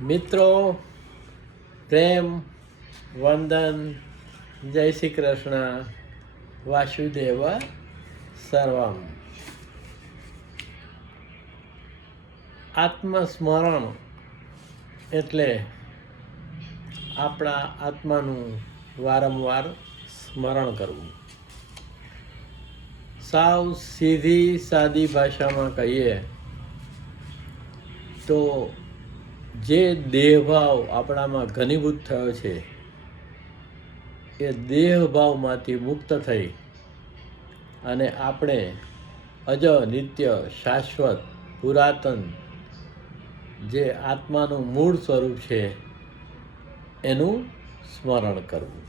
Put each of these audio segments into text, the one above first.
મિત્રો, પ્રેમ, વંદન, જય શ્રી કૃષ્ણ, વાસુદેવ સર્વમ. આત્મસ્મરણ એટલે આપણા આત્માનું વારંવાર સ્મરણ કરવું. સાવ સીધી સાદી ભાષામાં કહીએ તો જે દેહભાવ આપણામાં ઘનીભૂત થયો છે, એ દેહભાવમાંથી મુક્ત થઈ અને આપણે અજ નિત્ય શાશ્વત પુરાતન જે આત્માનું મૂળ સ્વરૂપ છે, એનું સ્મરણ કરવું.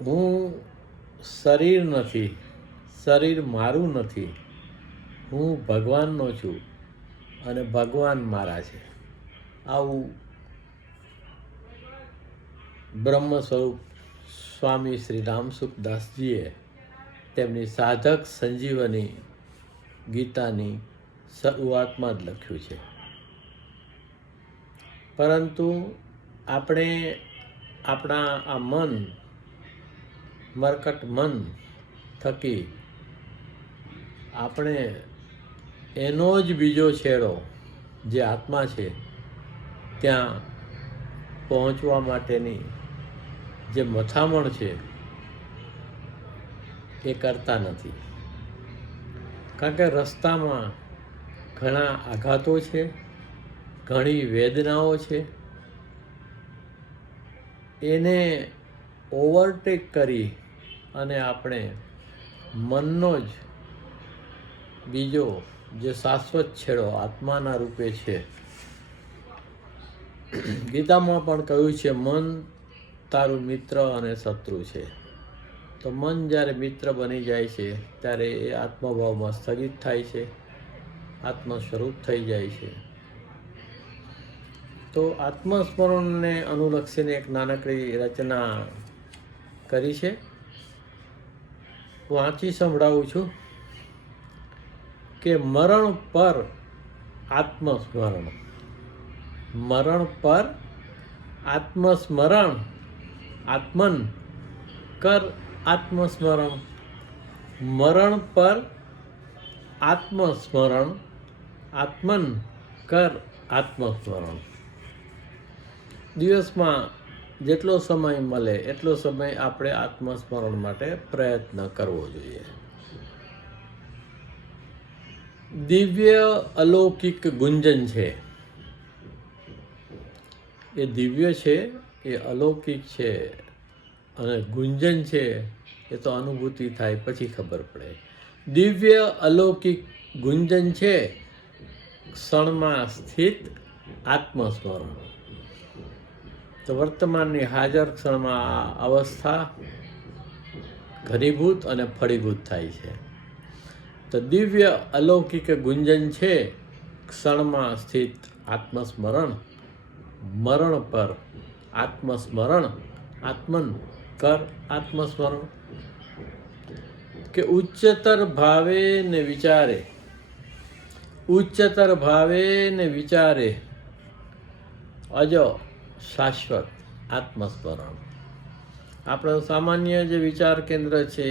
હું શરીર નથી, શરીર મારું નથી હું ભગવાનનો છું અને ભગવાન મારા છે. આવું બ્રહ્મ સ્વરૂપ સ્વામી શ્રી રામસુખદાસજીએ તેમની સાધક સંજીવની ગીતાની શરૂઆતમાં જ લખ્યું છે. પરંતુ આપણે આપણા આ મન, મરકટ મન થકી આપણે એનો જ બીજો છેડો જે આત્મા છે, ત્યાં પહોંચવા માટેની જે મથામણ છે, એ કરતા નથી. કારણ કે રસ્તામાં ઘણા આઘાતો છે, ઘણી વેદનાઓ છે. એને ઓવરટેક કરી અને આપણે મનનો જ બીજો જે શાશ્વત છેડો આત્માના રૂપે છે. ગીતામાં પણ કહ્યું છે, મન તારું મિત્ર અને શત્રુ છે. તો મન જ્યારે મિત્ર બની જાય છે, ત્યારે એ આત્મભાવમાં સ્થગિત થાય છે આત્મ સ્વરૂપ થઈ જાય છે. તો આત્મસ્મરણને અનુલક્ષીને એક નાનકડી રચના કરી છે. વાંચી સંભળાવું છું. કે મરણ પર આત્મસ્મરણ. મરણ પર આત્મસ્મરણ. આત્મન કર આત્મસ્મરણ. મરણ પર આત્મસ્મરણ. આત્મન કર આત્મસ્મરણ. દિવસમાં જેટલો સમય મળે એટલો સમય આપણે આત્મસ્મરણ માટે પ્રયત્ન કરવો જોઈએ. દિવ્ય અલૌકિક ગુંજન છે. એ દિવ્ય છે, એ અલૌકિક છે અને ગુંજન છે એ તો અનુભૂતિ થાય પછી ખબર પડે. દિવ્ય અલૌકિક ગુંજન છે, ક્ષણમાં સ્થિત આત્મસ્મરણ. તો વર્તમાનની હાજર ક્ષણમાં અવસ્થા ઘનીભૂત અને ફળીભૂત થાય છે. તો દિવ્ય અલૌકિક ગુંજન છે ક્ષણમાં સ્થિત આત્મસ્મરણ, મરણ પર આત્મસ્મરણ, આત્મન કર આત્મસ્મરણ. કે ઉચ્ચતર ભાવે ને વિચારે, ઉચ્ચતર ભાવે ને વિચારે, અજો શાશ્વત આત્મસ્મરણ. આપણો સામાન્ય જે વિચાર કેન્દ્ર છે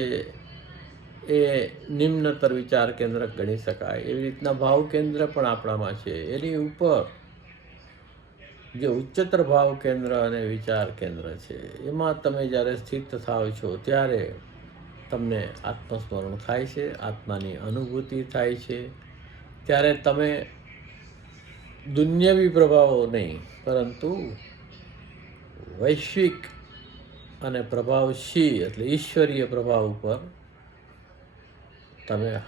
એ નિમ્નતર વિચાર કેન્દ્ર ગણી શકાય. એવી રીતના ભાવ કેન્દ્ર પણ આપણામાં છે. એની ઉપર જે ઉચ્ચતર ભાવ કેન્દ્ર અને વિચાર કેન્દ્ર છે, એમાં તમે જ્યારે સ્થિત થાવ છો ત્યારે તમને આત્મસ્મરણ થાય છે, આત્માની અનુભૂતિ થાય છે. ત્યારે તમે દુન્યવી પ્રભાવો નહીં, પરંતુ વૈશ્વિક અને પ્રભાવશી એટલે ઈશ્વરીય પ્રભાવ ઉપર તમે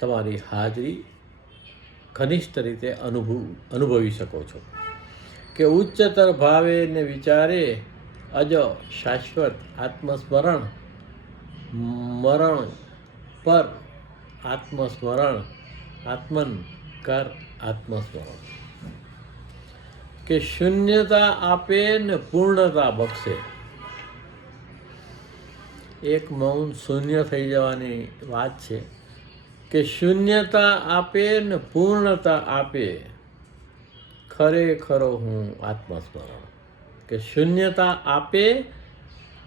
તમારી હાજરી ઘનિષ્ઠ રીતે અનુભવ, અનુભવી શકો છો. કે ઉચ્ચતર ભાવે ને વિચારે અજ શાશ્વત આત્મસ્મરણ, મરણ પર આત્મસ્મરણ, આત્મન કર આત્મસ્મરણ. કે શૂન્યતા આપે ને પૂર્ણતા બક્ષે. એક મૌન શૂન્ય થઈ જવાની વાત છે કે શૂન્યતા આપે ને પૂર્ણતા આપે. ખરેખરો હું આત્મસ્મરણ. કે શૂન્યતા આપે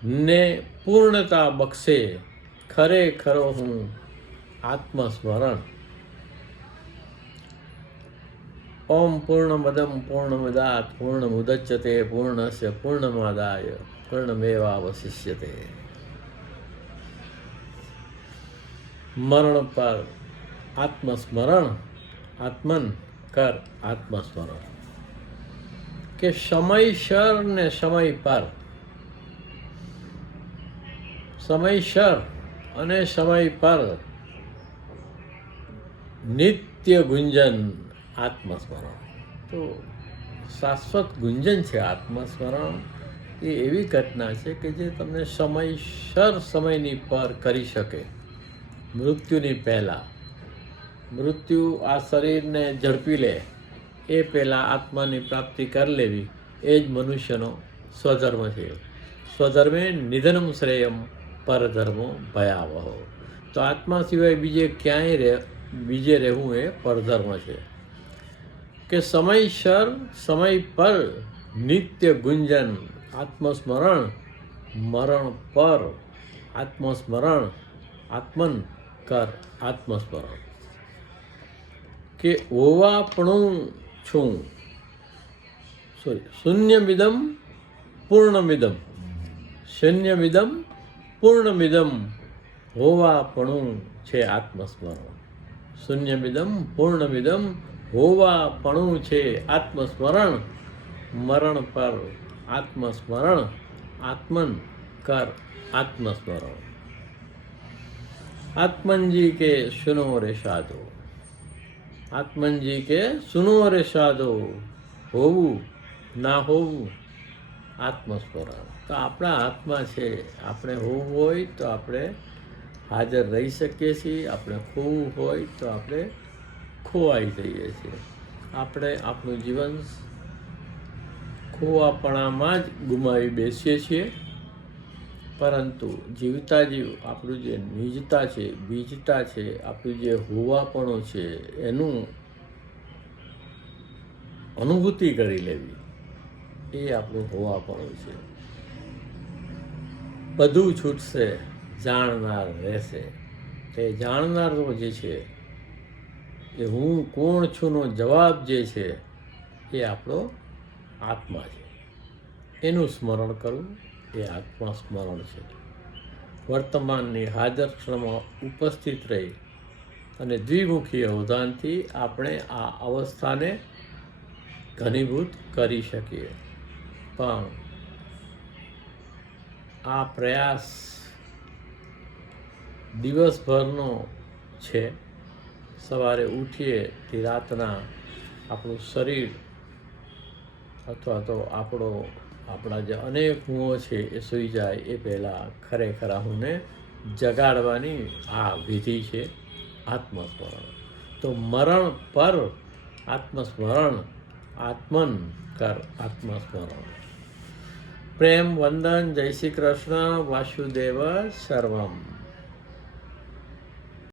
ને પૂર્ણતા બક્ષે. ખરેખરો હું આત્મસ્મરણ. ઓમ પૂર્ણમદમ પૂર્ણમદાત પૂર્ણમુદચ્યતે પૂર્ણસ્ય પૂર્ણમાદાય પૂર્ણમેવાવશિષ્યતે. મરણ પર આત્મસ્મરણ, આત્મન કર, આત્મસ્મરણ. કે સમયસર ને સમય પર. સમયસર અને સમય પર નિત્ય ગુંજન આત્મસ્મરણ. તો શાશ્વત ગુંજન છે આત્મસ્મરણ. એ એવી ઘટના છે કે જે તમને સમયસર સમયની પર કરી શકે. મૃત્યુની પહેલાં. મૃત્યુ આ શરીરને ઝડપી લે. એ પહેલાં આત્માની પ્રાપ્તિ કરી લેવી. એ જ મનુષ્યનો સ્વધર્મ છે. સ્વધર્મે નિધનમ શ્રેયમ પરધર્મો ભયાવહો. તો આત્મા સિવાય બીજે ક્યાંય રહે, બીજે રહેવું એ પરધર્મ છે. કે સમયસર સમય પર નિત્ય ગુંજન, આત્મસ્મરણ, મરણ પર આત્મસ્મરણ, આત્મન કર આત્મસ્મરણ કે હોવાપણું છું. સોરી શૂન્યમિદમ, પૂર્ણમિદમ. શૂન્યમિદમ, પૂર્ણમિદમ. હોવાપણું છે આત્મસ્મરણ શૂન્યમિદમ, પૂર્ણમિદમ. હોવાપણું છે આત્મસ્મરણ. મરણ પર આત્મસ્મરણ. આત્મન કર આત્મસ્મરણ આત્મનજી કે સુનો રે સાધો આત્મનજી કે સુનો રે સાધો હોવું ના હોવું આત્મસ્મરણ તો આપણા આત્મા છે આપણે હોવું હોય તો આપણે હાજર રહી શકીએ છીએ આપણે ખોવું હોય તો આપણે ખોવાઈ જઈએ છીએ આપણે આપણું જીવન ખોવાપણામાં જ ગુમાવી બેસીએ છીએ પરંતુ જીવતા જીવ આપણું જે નિજતા છે, બીજતા છે, આપણું જે હોવાપણું છે, એનું અનુભૂતિ કરી લેવી. એ આપણું હોવાપણું છે. બધું છૂટશે, જાણનાર રહેશે. તે જાણનારો જે છે, એ હું કોણ છુંનો જવાબ જે છે, એ આપણો આત્મા છે. એનું સ્મરણ કરવું એ આત્મા સ્મરણ છે. વર્તમાનની હાજર ક્ષણમાં ઉપસ્થિત રહી અને દ્વિમુખી અવધાનથી આપણે આ અવસ્થાને ઘનીભૂત કરી શકીએ. પણ આ પ્રયાસ દિવસભરનો છે. સવારે ઉઠીએ તે રાતના આપણું શરીર અથવા તો આપણો આપણા જે અનેક કૂવો છે એ સૂઈ જાય એ પહેલાં ખરેખર આ જગાડવાની આ વિધિ છે આત્મસ્મરણ. તો મરણ પર આત્મસ્મરણ, આત્મન કર, આત્મસ્મરણ. પ્રેમ વંદન, જય શ્રી કૃષ્ણ, વાસુદેવ, સર્વમ.